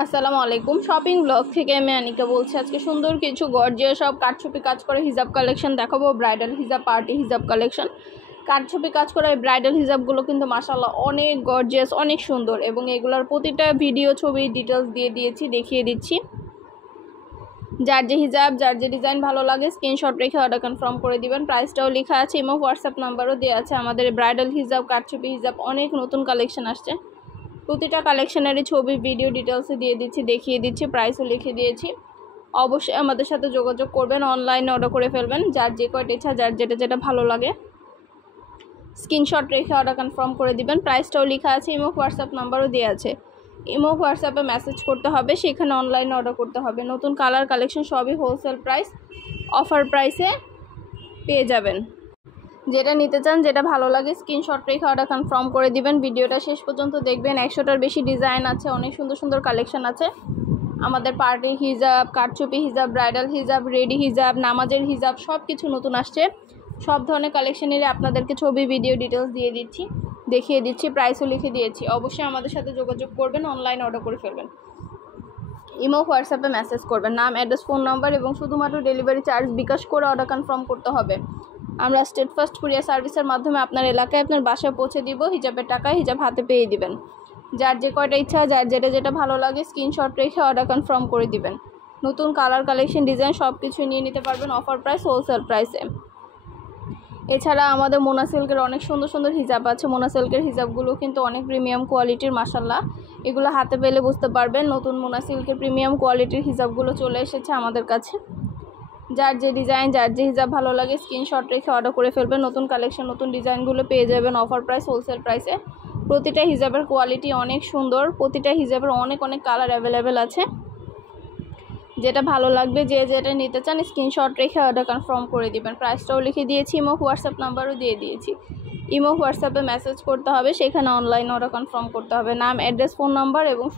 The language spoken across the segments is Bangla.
আসসালামু আলাইকুম শপিং ব্লগ থেকে আমি আনিকা বলছি। আজকে সুন্দর কিছু গর্জিয়াস সব কাঠছবি কাজ করে হিজাব কালেকশন দেখাবো। ব্রাইডাল হিজাব, পার্টি হিজাব কালেকশন। কাঠছবি কাজ করা এই ব্রাইডাল হিজাবগুলো কিন্তু মাশাআল্লাহ অনেক গর্জিয়াস, অনেক সুন্দর এবং এগুলোর প্রতিটা ভিডিও ছবি ডিটেলস দেখিয়ে দিচ্ছি। যার যে হিজাব, যার যে ডিজাইন ভালো লাগে স্ক্রিনশট রেখে অর্ডার কনফার্ম করে দিবেন। প্রাইসটাও লেখা আছে, ইমো হোয়াটসঅ্যাপ নাম্বারও দেওয়া আছে। আমাদের ব্রাইডাল হিজাব, কাঠছবি হিজাব অনেক নতুন কালেকশন আসছে। প্রতিটা কালেকশনেরই ছবি ভিডিও ডিটেলসে দেখিয়ে দিচ্ছি, প্রাইসও লিখে দিয়েছি। অবশ্যই আমাদের সাথে যোগাযোগ করবেন, অনলাইনে অর্ডার করে ফেলবেন। যার যে কয়টা ইচ্ছা, যার যেটা ভালো লাগে স্ক্রিনশট রেখে অর্ডার কনফার্ম করে দিবেন। প্রাইসটাও লেখা আছে, ইমো হোয়াটসঅ্যাপ নাম্বারও দেওয়া আছে। ইমো হোয়াটসঅ্যাপে মেসেজ করতে হবে, সেখানে অনলাইনে অর্ডার করতে হবে। নতুন কালার কালেকশন সবই হোলসেল প্রাইস, অফার প্রাইসে পেয়ে যাবেন। যেটা নিতে চান, যেটা ভালো লাগে স্ক্রিনশট রেখে অর্ডার কনফার্ম করে দিবেন। ভিডিওটা শেষ পর্যন্ত দেখবেন। 100টার বেশি ডিজাইন আছে, অনেক সুন্দর সুন্দর কালেকশন আছে। আমাদের পার্টি হিজাব, কাঠছবি হিজাব, ব্রাইডাল হিজাব, রেডি হিজাব, নামাজের হিজাব সব কিছু নতুন আসছে। সব ধরনের কালেকশনেরই আপনাদেরকে ছবি ভিডিও ডিটেলস দেখিয়ে দিচ্ছি, প্রাইসও লিখে দিয়েছি। অবশ্যই আমাদের সাথে যোগাযোগ করবেন, অনলাইনে অর্ডার করে ফেলবেন। ইমো হোয়াটসঅ্যাপে মেসেজ করবেন, নাম, অ্যাড্রেস, ফোন নাম্বার এবং শুধুমাত্র ডেলিভারি চার্জ বিকাশ করে অর্ডার কনফার্ম করতে হবে। আমরা স্টেট ফার্স্ট কুরিয়ার সার্ভিসের মাধ্যমে আপনার এলাকায় আপনার বাসায় পৌঁছে দিব। হিজাবের টাকা হিজাব হাতে পেয়ে দিবেন। যার যে কয়টা ইচ্ছা, যার যেটা ভালো লাগে স্ক্রিনশট রেখে অর্ডার কনফার্ম করে দিবেন। নতুন কালার কালেকশন ডিজাইন সব কিছু নিয়ে নিতে পারবেন অফার প্রাইস, হোলসেল প্রাইসে। এছাড়া আমাদের মোনা সিল্কের অনেক সুন্দর সুন্দর হিজাব আছে। মোনা সিল্কের হিজাবগুলো কিন্তু অনেক প্রিমিয়াম কোয়ালিটির, মাশাআল্লাহ। এগুলো হাতে পেলে বুঝতে পারবেন নতুন মোনা সিল্কের প্রিমিয়াম কোয়ালিটির হিজাবগুলো চলে এসেছে আমাদের কাছে। যার যে ডিজাইন, যার যে হিজাব ভালো লাগে স্ক্রিনশট রেখে অর্ডার করে ফেলবেন। নতুন কালেকশন, নতুন ডিজাইনগুলো পেয়ে যাবেন অফার প্রাইস, হোলসেল প্রাইসে। প্রতিটা হিজাবের কোয়ালিটি অনেক সুন্দর, প্রতিটা হিজাবের অনেক কালার অ্যাভেলেবেল আছে। যেটা ভালো লাগবে, যেটা নিতে চান স্ক্রিনশট রেখে অর্ডার কনফার্ম করে দিবেন। প্রাইসটাও লিখে দিয়েছি, ইমো হোয়াটসঅ্যাপ নাম্বারও দিয়ে দিয়েছি। ইমো হোয়াটসঅ্যাপে মেসেজ করতে হবে, সেখানে অনলাইন অর্ডার কনফার্ম করতে হবে। নাম, অ্যাড্রেস, ফোন নাম্বার এবং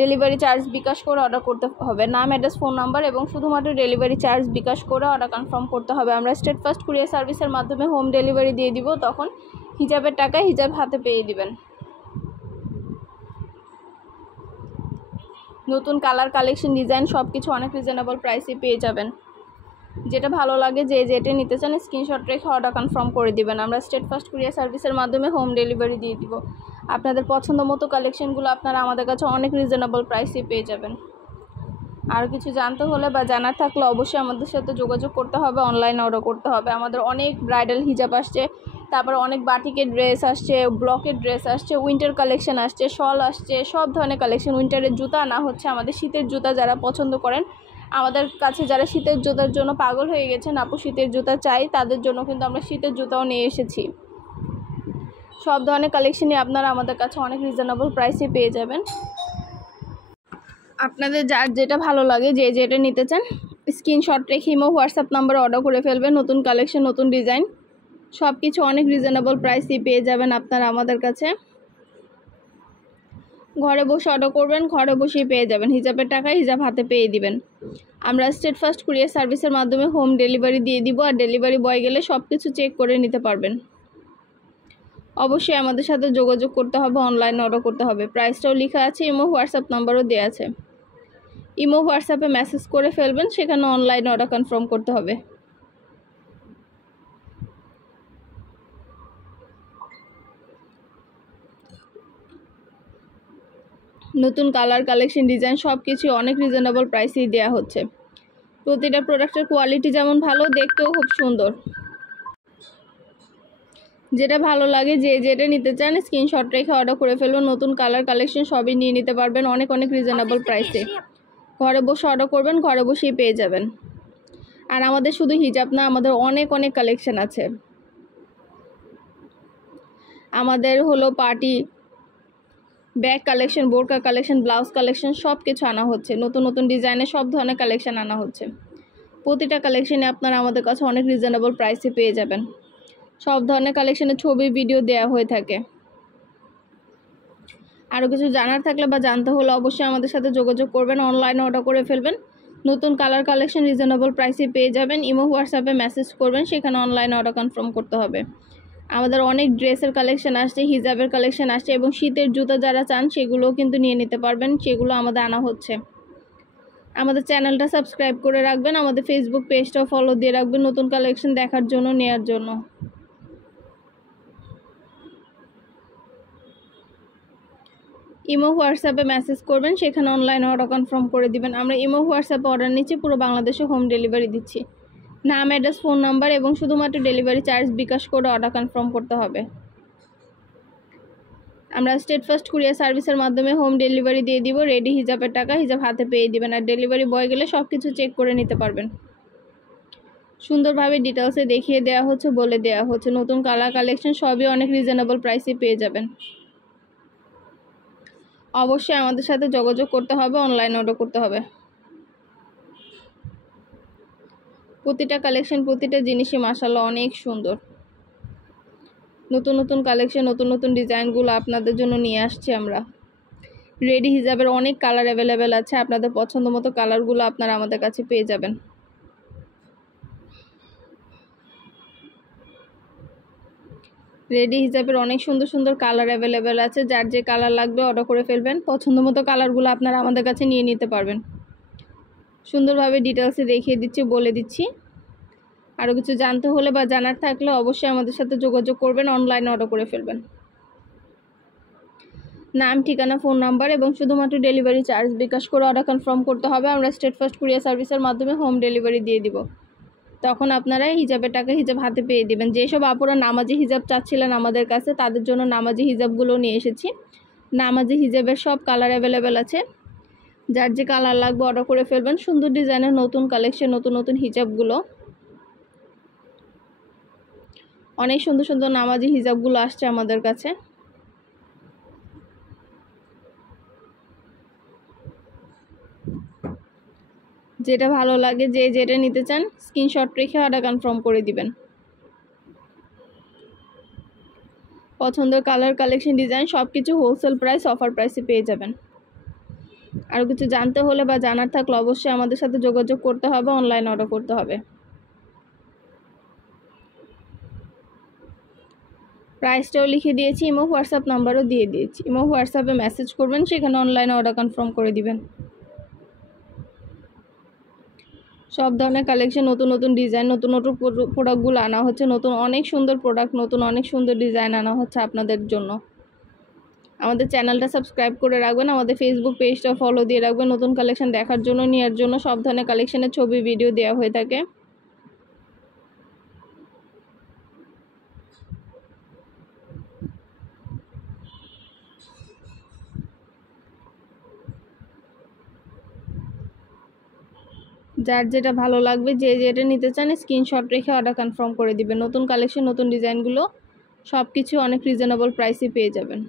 ডেলিভারি চার্জ বিকাশ করে অর্ডার করতে হবে। নাম, অ্যাড্রেস, ফোন নাম্বার এবং শুধুমাত্র ডেলিভারি চার্জ বিকাশ করে অর্ডার কনফার্ম করতে হবে। আমরা স্টেট ফার্স্ট কুরিয়ার সার্ভিসের মাধ্যমে হোম ডেলিভারি দিয়ে দিব, তখন হিজাবের টাকা হিজাব হাতে পেয়ে দিবেন। নতুন কালার কালেকশন ডিজাইন সব কিছু অনেক রিজনেবল প্রাইসে পেয়ে যাবেন। যেটা ভালো লাগে, যেটা নিতে চান স্ক্রিনশট রেখে অর্ডার কনফার্ম করে দিবেন। আমরা স্টেট ফার্স্ট কুরিয়ার সার্ভিসের মাধ্যমে হোম ডেলিভারি দিয়ে দিব। আপনাদের পছন্দ মতো কালেকশনগুলো আপনারা আমাদের কাছে অনেক রিজনেবল প্রাইসে পেয়ে যাবেন। আর কিছু জানতে হলে বা জানার থাকলে অবশ্যই আমাদের সাথে যোগাযোগ করতে হবে, অনলাইনে অর্ডার করতে হবে। আমাদের অনেক ব্রাইডাল হিজাব আসছে, তারপর অনেক বাটিকের ড্রেস আসছে, ব্লকের ড্রেস আসছে, উইন্টার কালেকশন আসছে, শল আসছে, সব ধরনের কালেকশন। উইন্টারের জুতা না হচ্ছে, আমাদের শীতের জুতা যারা পছন্দ করেন, আমাদের কাছে যারা শীতের জুতার জন্য পাগল হয়ে গেছেন, আপু শীতের জুতা চাই, তাদের জন্য কিন্তু আমরা শীতের জুতাও নিয়ে এসেছি। সব ধরনের কালেকশনই আপনারা আমাদের কাছে অনেক রিজনেবল প্রাইসে পেয়ে যাবেন। আপনাদের যার যেটা ভালো লাগে, যেটা নিতে চান স্ক্রিনশট রেখে ইমো হোয়াটসঅ্যাপ নাম্বারে অর্ডার করে ফেলবেন। নতুন কালেকশন, নতুন ডিজাইন সব কিছু অনেক রিজনেবল প্রাইসে পেয়ে যাবেন আপনারা আমাদের কাছে। ঘরে বসে অর্ডার করবেন, ঘরে বসেই পেয়ে যাবেন। হিজাবের টাকা হিজাব হাতে পেয়ে দিবেন। আমরা স্টেট ফার্স্ট কুরিয়ার সার্ভিসের মাধ্যমে হোম ডেলিভারি দিয়ে দিব, আর ডেলিভারি বয় গেলে সব কিছু চেক করে নিতে পারবেন। অবশ্যই আমাদের সাথে যোগাযোগ করতে হবে, অনলাইনে অর্ডার করতে হবে। প্রাইসটাও লেখা আছে, ইমো হোয়াটসঅ্যাপ নাম্বারও দেওয়া আছে। ইমো হোয়াটসঅ্যাপে মেসেজ করে ফেলবেন, সেখানে অনলাইনে অর্ডার কনফার্ম করতে হবে। নতুন কালার কালেকশন ডিজাইন সব কিছু অনেক রিজনেবল প্রাইসেই দেওয়া হচ্ছে। প্রতিটা প্রোডাক্টের কোয়ালিটি যেমন ভালো, দেখতেও খুব সুন্দর। যেটা ভালো লাগে, যেটা নিতে চান স্ক্রিনশট রেখে অর্ডার করে ফেলবেন। নতুন কালার কালেকশন সবই নিয়ে নিতে পারবেন অনেক রিজনেবল প্রাইসে। ঘরে বসে অর্ডার করবেন, ঘরে বসেই পেয়ে যাবেন। আর আমাদের শুধু হিজাব না, আমাদের অনেক কালেকশন আছে। আমাদের হলো পার্টি ব্যাগ কালেকশন, বোরকা কালেকশন, ব্লাউজ কালেকশন সব কিছু আনা হচ্ছে। নতুন ডিজাইনের সব ধরনের কালেকশন আনা হচ্ছে। প্রতিটা কালেকশনে আপনারা আমাদের কাছে অনেক রিজনেবল প্রাইসে পেয়ে যাবেন। সব ধরনের কালেকশনের ছবি ভিডিও দেওয়া হয়ে থাকে। আরও কিছু জানার থাকলে বা জানতে হলে অবশ্যই আমাদের সাথে যোগাযোগ করবেন, অনলাইনে অর্ডার করে ফেলবেন। নতুন কালার কালেকশন রিজনেবল প্রাইসে পেয়ে যাবেন। ইমো হোয়াটসঅ্যাপে মেসেজ করবেন, সেখানে অনলাইনে অর্ডার কনফার্ম করতে হবে। আমাদের অনেক ড্রেসের কালেকশন আসছে, হিজাবের কালেকশন আসছে, এবং শীতের জুতা যারা চান সেগুলোও কিন্তু নিয়ে নিতে পারবেন, সেগুলো আমাদের আনা হচ্ছে। আমাদের চ্যানেলটা সাবস্ক্রাইব করে রাখবেন, আমাদের ফেসবুক পেজটাও ফলো দিয়ে রাখবেন নতুন কালেকশন দেখার জন্য, নেয়ার জন্য। ইমো হোয়াটসঅ্যাপে মেসেজ করবেন, সেখানে অনলাইন অর্ডার কনফার্ম করে দিবেন। আমরা ইমো হোয়াটসঅ্যাপে অর্ডার নিচ্ছি, পুরো বাংলাদেশে হোম ডেলিভারি দিচ্ছি। নাম, অ্যাড্রেস, ফোন নাম্বার এবং শুধুমাত্র ডেলিভারি চার্জ বিকাশ করে অর্ডার কনফার্ম করতে হবে। আমরা স্টেট ফার্স্ট কুরিয়ার সার্ভিসের মাধ্যমে হোম ডেলিভারি দিয়ে দিব। রেডি হিজাবের টাকা হিজাব হাতে পেয়ে দিবেন, আর ডেলিভারি বয় গেলে সব কিছু চেক করে নিতে পারবেন। সুন্দরভাবে ডিটেলসে দেখিয়ে দেওয়া হচ্ছে, বলে দেওয়া হচ্ছে। নতুন কালার কালেকশন সবই অনেক রিজনেবল প্রাইসে পেয়ে যাবেন। অবশ্যই আমাদের সাথে যোগাযোগ করতে হবে, অনলাইন অর্ডার করতে হবে। প্রতিটা কালেকশন, প্রতিটা জিনিসই মাশাআল্লাহ অনেক সুন্দর। নতুন নতুন কালেকশন, নতুন নতুন ডিজাইনগুলো আপনাদের জন্য নিয়ে আসছি আমরা। রেডি হিজাবের অনেক কালার অ্যাভেলেবেল আছে, আপনাদের পছন্দ মতো কালারগুলো আপনারা আমাদের কাছে পেয়ে যাবেন। রেডি হিজাবের অনেক সুন্দর সুন্দর কালার অ্যাভেলেবেল আছে, যার যে কালার লাগবে অর্ডার করে ফেলবেন। পছন্দ মতো কালারগুলো আপনারা আমাদের কাছে নিয়ে নিতে পারবেন। সুন্দরভাবে ডিটেলসে দেখিয়ে দিচ্ছি, বলে দিচ্ছি। আরও কিছু জানতে হলে বা জানার থাকলে অবশ্যই আমাদের সাথে যোগাযোগ করবেন, অনলাইনে অর্ডার করে ফেলবেন। নাম, ঠিকানা, ফোন নাম্বার এবং শুধুমাত্র ডেলিভারি চার্জ বিকাশ করে অর্ডার কনফার্ম করতে হবে। আমরা স্টেট ফার্স্ট কুরিয়ার সার্ভিসের মাধ্যমে হোম ডেলিভারি দিয়ে দিব। তখন আপনারা হিজাবের টাকা হিজাব হাতে পেয়ে দিবেন। যেসব আপুরা নামাজি হিজাব চাচ্ছিলেন আমাদের কাছে, তাদের জন্য নামাজি হিজাবগুলো নিয়ে এসেছি। নামাজি হিজাবের সব কালার অ্যাভেলেবেল আছে, যার যে কালার লাগবে অর্ডার করে ফেলবেন। সুন্দর ডিজাইনের নতুন কালেকশন, নতুন নতুন হিজাবগুলো, অনেক সুন্দর সুন্দর নামাজি হিজাবগুলো আসছে আমাদের কাছে। যেটা ভালো লাগে, যে যেটা নিতে চান স্ক্রিনশট রেখে অর্ডার কনফার্ম করে দিবেন। পছন্দের কালার, কালেকশন, ডিজাইন সব কিছু হোলসেল প্রাইস, অফার প্রাইসে পেয়ে যাবেন। আর কিছু জানতে হলে বা জানার থাকলে অবশ্যই আমাদের সাথে যোগাযোগ করতে হবে, অনলাইন অর্ডার করতে হবে। প্রাইসটাও লিখে দিয়েছি, ইমো হোয়াটসঅ্যাপ নাম্বারও দিয়ে দিয়েছি। ইমো হোয়াটসঅ্যাপে মেসেজ করবেন, সেখানে অনলাইনে অর্ডার কনফার্ম করে দিবেন। সব ধরনের কালেকশন, নতুন নতুন ডিজাইন, নতুন নতুন প্রোডাক্টগুলো আনা হচ্ছে। নতুন অনেক সুন্দর প্রোডাক্ট, নতুন অনেক সুন্দর ডিজাইন আনা হচ্ছে আপনাদের জন্য। আমাদের চ্যানেলটা সাবস্ক্রাইব করে রাখবেন, আমাদের ফেসবুক পেজটা ফলো দিয়ে রাখবেন। নতুন কালেকশন দেখার জন্য, নেওয়ার জন্য সব ধরনের কালেকশনের ছবি, ভিডিও দেওয়া হয়ে থাকে। যার যেটা ভালো লাগবে, যে যেটা নিতে চান স্ক্রিনশট রেখে অর্ডার কনফার্ম করে দিবেন। নতুন কালেকশন, নতুন ডিজাইনগুলো সব কিছু অনেক রিজনেবল প্রাইসে পেয়ে যাবেন।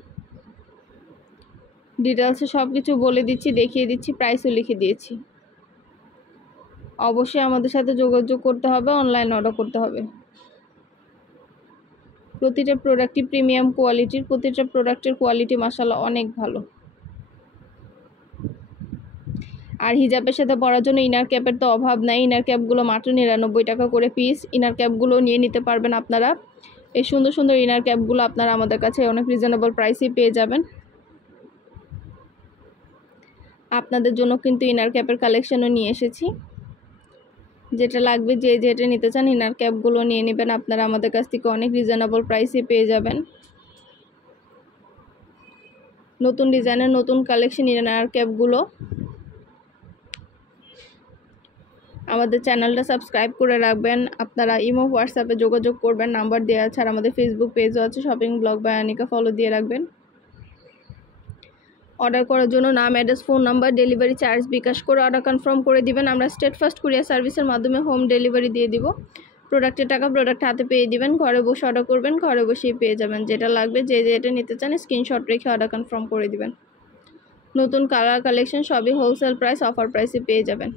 ডিটেলসে সব কিছু বলে দিচ্ছি, দেখিয়ে দিচ্ছি, প্রাইসও লিখে দিয়েছি। অবশ্যই আমাদের সাথে যোগাযোগ করতে হবে, অনলাইন অর্ডার করতে হবে। প্রতিটা প্রোডাক্টই প্রিমিয়াম কোয়ালিটির, প্রতিটা প্রোডাক্টের কোয়ালিটি মাশাআল্লাহ অনেক ভালো। আর হিজাবের সাথে পরার জন্য ইনার ক্যাপের তো অভাব নাই। ইনার ক্যাপগুলো মাত্র 99 টাকা করে পিস। ইনার ক্যাপগুলো নিয়ে নিতে পারবেন আপনারা। এই সুন্দর সুন্দর ইনার ক্যাপগুলো আপনারা আমাদের কাছে অনেক রিজনেবল প্রাইসে পেয়ে যাবেন। আপনাদের জন্য কিন্তু ইনার ক্যাপের কালেকশনও নিয়ে এসেছি। যেটা লাগবে, যে যেটা নিতে চান ইনার ক্যাপগুলো নিয়ে নেবেন, আপনারা আমাদের কাছ থেকে অনেক রিজনেবল প্রাইসে পেয়ে যাবেন। নতুন ডিজাইনের নতুন কালেকশন ইনার ক্যাপগুলো। আমাদের চ্যানেলটা সাবস্ক্রাইব করে রাখবেন। আপনারা ইমো হোয়াটসঅ্যাপে যোগাযোগ করবেন, নাম্বার দেওয়া আছে। আর আমাদের ফেসবুক পেজও আছে, shopping blog by Anika, follow দিয়ে রাখবেন। অর্ডার করার জন্য নাম, address, phone number, delivery charge bKash করে অর্ডার কনফার্ম করে দিবেন। আমরা স্টেট ফার্স্ট কুরিয়ার সার্ভিসের মাধ্যমে হোম ডেলিভারি দিয়ে দিব। প্রোডাক্টের টাকা প্রোডাক্ট হাতে পেয়ে দিবেন। ঘরে বসে অর্ডার করবেন, ঘরে বসেই পেয়ে যাবেন। যেটা লাগবে, যে যেটা নিতে চান স্ক্রিনশট রেখে অর্ডার কনফার্ম করে দিবেন। নতুন কালার কালেকশন সবই হোলসেল প্রাইস, অফার প্রাইসে পেয়ে যাবেন।